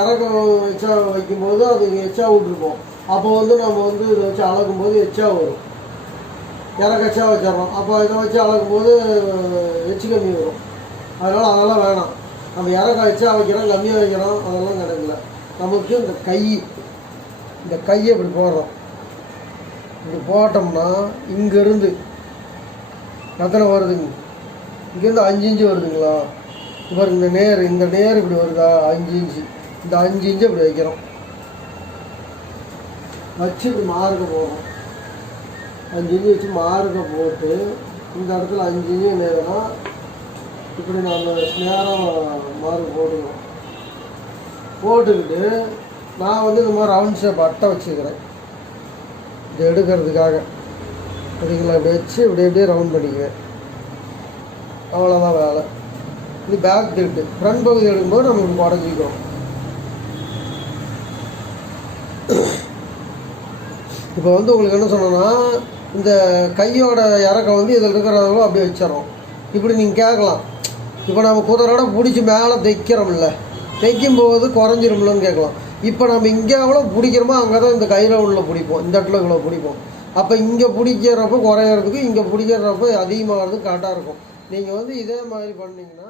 இறக்கம் எச்சா வைக்கும்போது அது எச்சா விட்டுருப்போம். அப்போ வந்து நம்ம வந்து இதை வச்சு அளக்கும் போது எச்சா வரும். இறக்க எச்சா வச்சிடறோம். அப்போ இதை வச்சு அளக்கும் போது எச்சு கம்மி வரும். அதனால் அதெல்லாம் வேணாம். நம்ம இறக்கம் எச்சா வைக்கிறோம், கம்மியாக வைக்கிறோம், அதெல்லாம் கிடைக்கல. நமக்கு இந்த கையை இப்படி போடுறோம். இப்படி போட்டோம்னா இங்கேருந்து எத்தனை வருதுங்க? இங்கேருந்து 5 இன்ச்சு வருதுங்களா? இப்போ இந்த நேர் இப்படி வருதா? 5 இன்ச்சு. இந்த 5 இன்ச்சு இப்படி வைக்கிறோம். வச்சு இப்படி மார்க்க போடுறோம். 5 இன்ச்சு வச்சு மார்க்க போட்டு இந்த இடத்துல 5 இன்ச்சு நேரம்னா இப்படி நம்ம நேரம் மார்க் போட்டுக்கிறோம். போட்டுக்கிட்டு நான் வந்து இந்த மாதிரி ரவுண்ட் ஷேப் அட்டை வச்சுக்கிறேன் இது எடுக்கிறதுக்காக. சரிங்களா? இப்படி வச்சு இப்படியே ரவுண்ட் பண்ணிக்குவேன். அவ்வளோதான் வேலை. இது பேக் திருட்டு. ஃப்ரண்ட் பகுதி எடுக்கும்போது நம்ம இப்படி உடஞ்சிக்கிறோம். இப்போ வந்து உங்களுக்கு என்ன சொன்னோன்னா, இந்த கையோட இறக்கம் வந்து இதில் இருக்கிறவங்களும் அப்படியே வச்சிடறோம். இப்படி நீங்கள் கேட்கலாம், இப்போ நம்ம குதிரோட பிடிச்சி மேலே தைக்கிறோம்ல, தைக்கும்போது குறைஞ்சிரும்லன்னு கேட்கலாம். இப்போ நம்ம இங்கே எவ்வளோ பிடிக்கிறோமோ அங்கே தான் இந்த கையில் உள்ள பிடிப்போம். இந்த இடத்துல இவ்வளோ பிடிப்போம். அப்போ இங்கே பிடிக்கிறப்ப குறையிறதுக்கு, இங்கே பிடிக்கிறப்ப அதிகமாகிறதுக்கு கரெக்டாக இருக்கும். நீங்கள் வந்து இதே மாதிரி பண்ணிங்கன்னா